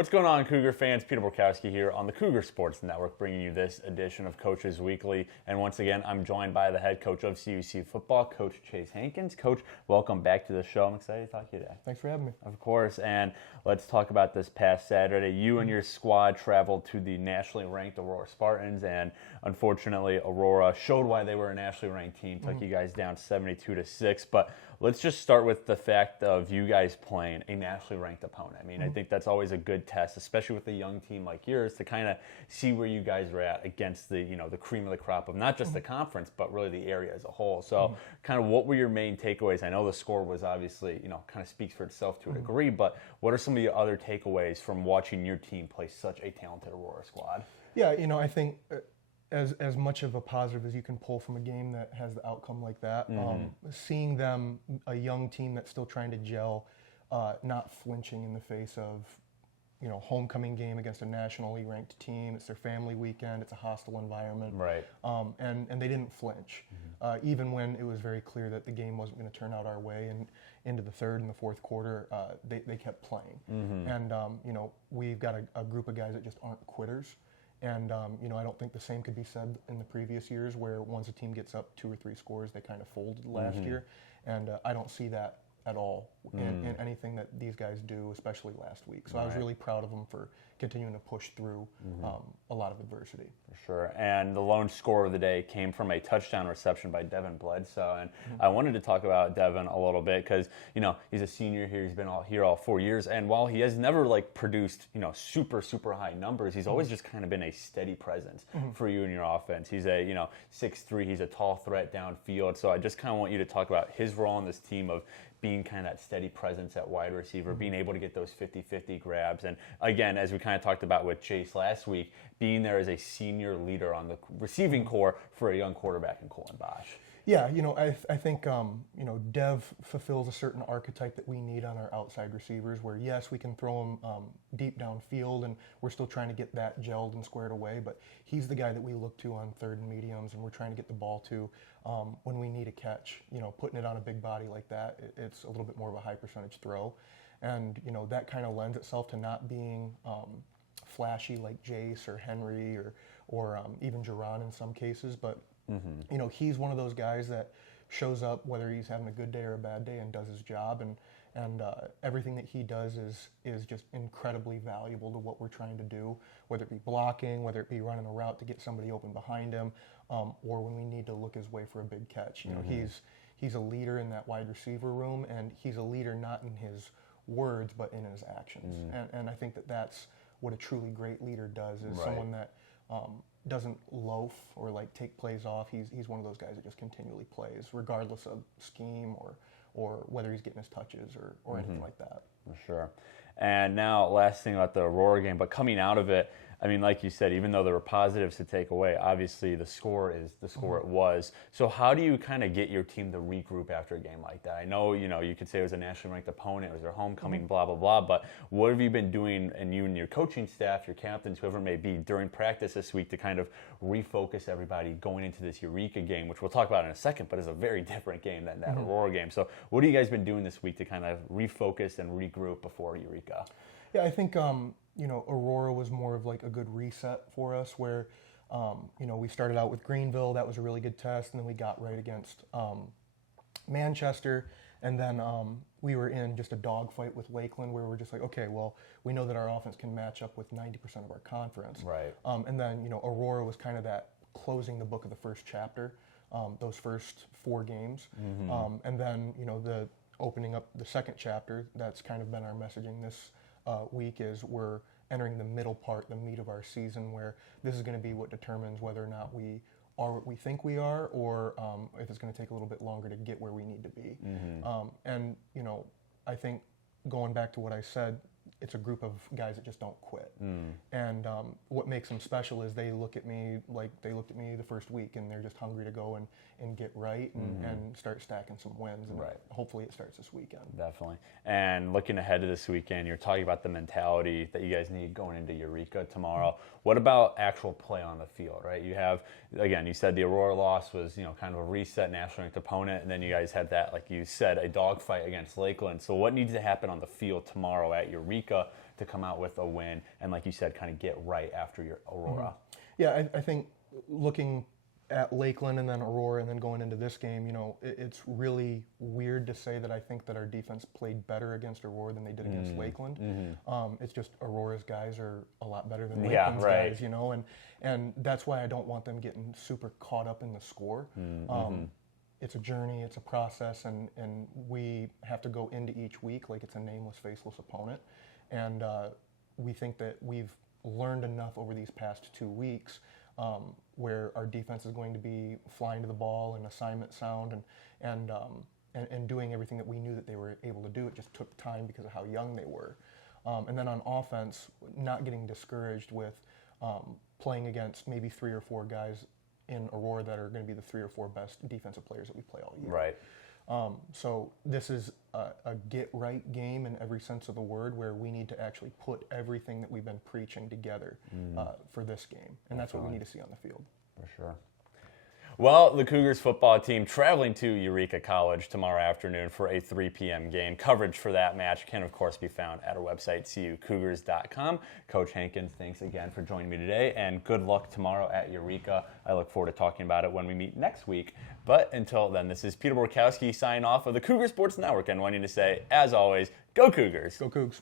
What's going on, Cougar fans? Peter Borkowski here on the Cougar Sports Network, bringing you this edition of Coaches Weekly. And once again, I'm joined by the head coach of CUC Football, Coach Chase Hankins. Coach, welcome back to the show. I'm excited to talk to you today. Thanks for having me. Of course, and let's talk about this past Saturday. You and your squad traveled to the nationally ranked Aurora Spartans, and unfortunately, Aurora showed why they were a nationally ranked team, took you guys down 72-6. But let's just start with the fact of you guys playing a nationally ranked opponent. I mean, I think that's always a good test, especially with a young team like yours, to kind of see where you guys are at against the, the cream of the crop of not just the conference, but really the area as a whole. So kind of what were your main takeaways? I know the score was obviously, kind of speaks for itself to a degree, but what are some of the other takeaways from watching your team play such a talented Aurora squad? Yeah, I think as much of a positive as you can pull from a game that has the outcome like that, seeing them, a young team that's still trying to gel, not flinching in the face of, homecoming game against a nationally ranked team. It's their family weekend. It's a hostile environment. Right. And they didn't flinch, even when it was very clear that the game wasn't going to turn out our way. And into the third and the fourth quarter, they kept playing. And, we've got a group of guys that just aren't quitters. And, I don't think the same could be said in the previous years where once a team gets up 2 or 3 scores, they kind of folded last year. And I don't see that at all in anything that these guys do, especially last week. So I was really proud of them for continuing to push through a lot of adversity. For sure. And the lone score of the day came from a touchdown reception by Devin Bledsoe. And I wanted to talk about Devin a little bit because, he's a senior here. He's been here all 4 years. And while he has never produced, super, super high numbers, he's always just kind of been a steady presence for you in your offense. He's a, 6'3". He's a tall threat downfield. So I just kind of want you to talk about his role on this team of being kind of that steady presence at wide receiver, being able to get those 50-50 grabs. And again, as we kind of talked about with Chase last week, being there as a senior leader on the receiving corps for a young quarterback in Colin Bosch. Yeah, I think, Dev fulfills a certain archetype that we need on our outside receivers where, yes, we can throw him deep downfield and we're still trying to get that gelled and squared away, but he's the guy that we look to on third and mediums and we're trying to get the ball to when we need a catch. Putting it on a big body like that, it's a little bit more of a high percentage throw. And, that kind of lends itself to not being flashy like Jace or Henry or even Jerron in some cases, but he's one of those guys that shows up whether he's having a good day or a bad day and does his job, and everything that he does is just incredibly valuable to what we're trying to do, whether it be blocking, whether it be running a route to get somebody open behind him, or when we need to look his way for a big catch. He's a leader in that wide receiver room, and he's a leader not in his words but in his actions. And I think that's what a truly great leader does, is someone that doesn't loaf or take plays off. He's one of those guys that just continually plays, regardless of scheme or whether he's getting his touches or anything like that. For sure. And now, last thing about the Aurora game, but coming out of it, I mean, like you said, even though there were positives to take away, obviously the score is the score it was. So how do you kind of get your team to regroup after a game like that? I know, you could say it was a nationally ranked opponent, it was their homecoming, blah, blah, blah, but what have you been doing, and you and your coaching staff, your captains, whoever it may be, during practice this week to kind of refocus everybody going into this Eureka game, which we'll talk about in a second, but is a very different game than that Aurora game. So what have you guys been doing this week to kind of refocus and regroup before Eureka? Yeah, I think, Aurora was more of a good reset for us where, we started out with Greenville. That was a really good test. And then we got right against Manchester. And then we were in just a dogfight with Lakeland where we're just okay, well, we know that our offense can match up with 90% of our conference. Right. And then, Aurora was kind of that closing the book of the first chapter, those first 4 games. And then, the opening up the second chapter, that's kind of been our messaging this week, is we're entering the middle part, the meat of our season, where this is going to be what determines whether or not we are what we think we are, or if it's going to take a little bit longer to get where we need to be. And I think going back to what I said, it's a group of guys that just don't quit. And what makes them special is they look at me like they looked at me the first week, and they're just hungry to go and get right and start stacking some wins. And hopefully it starts this weekend. Definitely. And looking ahead to this weekend, you're talking about the mentality that you guys need going into Eureka tomorrow. What about actual play on the field, right? You have, again, you said the Aurora loss was, kind of a reset national ranked opponent, and then you guys had that, like you said, a dogfight against Lakeland. So what needs to happen on the field tomorrow at Eureka to come out with a win and, like you said, kind of get right after your Aurora. Yeah, I think looking at Lakeland and then Aurora and then going into this game, it's really weird to say that I think that our defense played better against Aurora than they did against Lakeland. It's just Aurora's guys are a lot better than Lakeland's guys, and that's why I don't want them getting super caught up in the score. It's a journey, it's a process, and we have to go into each week like it's a nameless, faceless opponent. And we think that we've learned enough over these past 2 weeks where our defense is going to be flying to the ball and assignment sound and doing everything that we knew that they were able to do. It just took time because of how young they were. And then on offense, not getting discouraged with playing against maybe 3 or 4 guys in Aurora that are going to be the 3 or 4 best defensive players that we play all year. Right. So this is a get-right game in every sense of the word, where we need to actually put everything that we've been preaching together for this game. And that's what we need to see on the field. For sure. Well, the Cougars football team traveling to Eureka College tomorrow afternoon for a 3 p.m. game. Coverage for that match can, of course, be found at our website, cucougars.com. Coach Hankins, thanks again for joining me today, and good luck tomorrow at Eureka. I look forward to talking about it when we meet next week. But until then, this is Peter Borkowski signing off of the Cougar Sports Network and wanting to say, as always, go Cougars! Go Cougs!